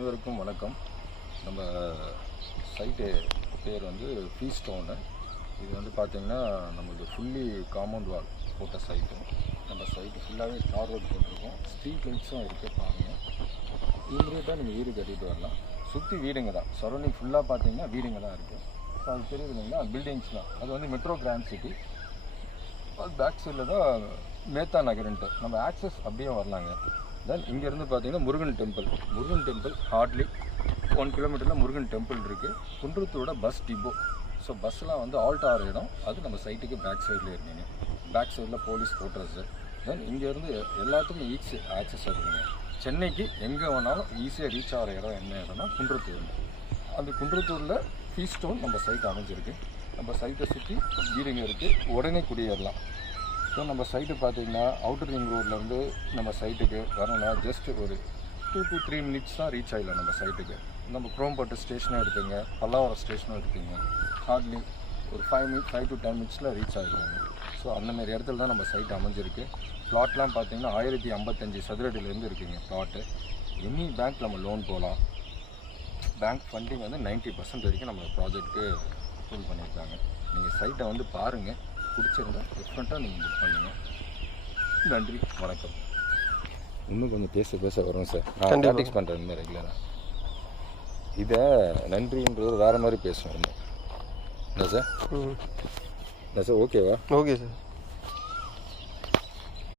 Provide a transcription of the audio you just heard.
அனைவருக்கும் வணக்கம். நம்ம சைட்டு பேர் வந்து ஃபீஸ்டோனு. இது வந்து பார்த்திங்கன்னா நம்மளுக்கு ஃபுல்லி காம்பவுண்ட் வால் போட்ட சைட்டு. நம்ம சைட்டு ஃபுல்லாகவே தார் ரோட் போட்டிருக்கோம். ஸ்ட்ரீட் லைட்ஸும் இருக்குது பாருங்கள். இமீடியட்டாக நீங்கள் வீடு கட்டிட்டு வரலாம். சுற்றி வீடுங்க தான், சரௌண்டிங் ஃபுல்லாக பார்த்தீங்கன்னா வீடுங்க தான் இருக்குது. ஸோ அது தெரியுது இல்லைங்களா, பில்டிங்ஸ் தான். அது வந்து மெட்ரோ கிராண்ட் சிட்டி. அது பேக் சைடில் தான் மேத்தா நகர்ன்ட்டு நம்ம ஆக்சஸ் அப்படியே வரலாங்க. தென் இங்கேருந்து பார்த்தீங்கன்னா முருகன் டெம்பிள் ஹார்ட்லி 1 கிலோமீட்டரில் முருகன் டெம்பிள் இருக்குது. குன்றத்தூரோட பஸ் டிப்போ. ஸோ பஸ்ஸெலாம் வந்து ஆல்ட் ஆகிற இடம் அது நம்ம சைட்டுக்கு பேக் சைடில் இருக்குங்க. பேக் சைடில் போலீஸ் கோட்டர்ஸு. தென் இங்கேருந்து எல்லாத்துக்கும் ஈஸி ஆக்சஸ் இருக்குங்க. சென்னைக்கு எங்கே வேணாலும் ஈஸியாக ரீச் ஆகிற இடம் என்ன இடம்னா குன்றத்தூர். அந்த குன்றத்தூரில் ஃபீஸ்டோன் நம்ம சைட் அமைஞ்சிருக்கு. நம்ம சைட்டை சுற்றி வீடுங்க இருக்குது, உடனே குடியேறலாம். ஸோ நம்ம சைட்டு பார்த்திங்கன்னா அவுட்டர் ரிங் ரோட்லேருந்து நம்ம சைட்டுக்கு வரணும்னா ஜஸ்ட் ஒரு 2 to 3 minutes தான் ரீச் ஆகிடலாம் நம்ம சைட்டுக்கு. நம்ம குரோம்பட்டு ஸ்டேஷனும் இருக்குங்க, பல்லாவரம் ஸ்டேஷனும் இருக்குங்க. ஹார்ட்லி ஒரு 5 to 10 minutes ரீச் ஆகிடுவாங்க. ஸோ அந்தமாரி இடத்துல தான் நம்ம சைட் அமைஞ்சிருக்கு. ப்ளாட்லாம் பார்த்திங்கன்னா 1055 சதுரடியிலேருந்து இருக்குங்க ப்ளாட்டு. எனி பேங்க் நம்ம லோன் போகலாம். பேங்க் ஃபண்டிங் வந்து 90% வரைக்கும் நம்ம ப்ராஜெக்ட்டுக்கு அப்ரூவல் பண்ணியிருக்காங்க. நீங்கள் சைட்டை வந்து பாருங்கள், பிடிச்சிருந்தா டெஃபினட்டாக நீங்கள் புக் பண்ணுங்கள். நன்றி, வணக்கம். இன்னும் கொஞ்சம் பேச வரும் சார். நான் ப்ராக்டிஸ் பண்ணுறேன் இனிமேல் ரெகுலராக. இதை நன்றின்றது வேறு மாதிரி பேசணும் இன்னும். என்ன சார்? ஓகேவா? Okay sir.